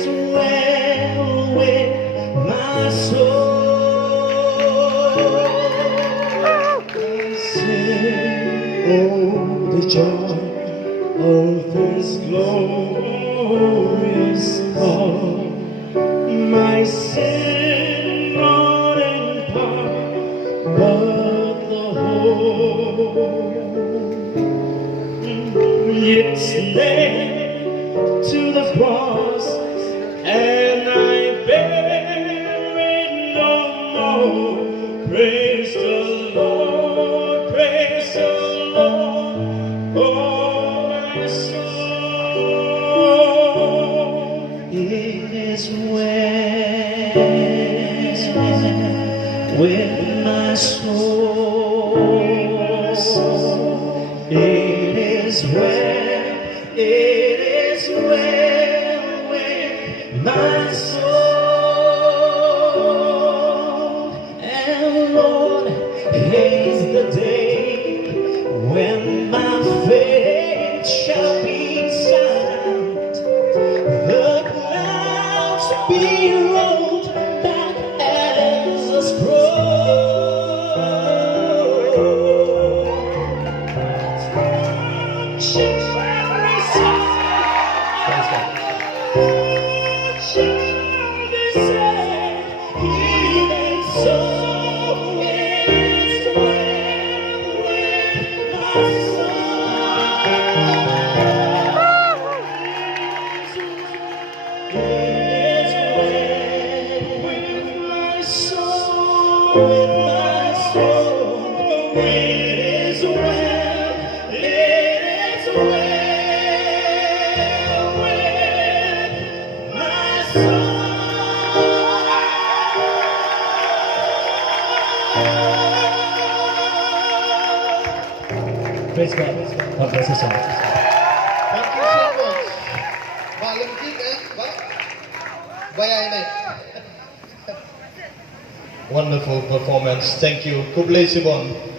is well with my soul. I sing, oh, the joy of His glorious call. My sin not in part, but the whole. It's nailed to the cross, and I bear it no more. Praise the Lord, praise the Lord, oh my soul. It is well with my soul. It is well, it is well with my soul. And Lord, haste the day when my faith shall be silent. The clouds be rolled back as a scroll. With my soul, it is well, it is well with my soul. Praise God. God bless us all. Thank you so much. Volunteer, Bayani. Wonderful performance. Thank you. Kublai Sibon.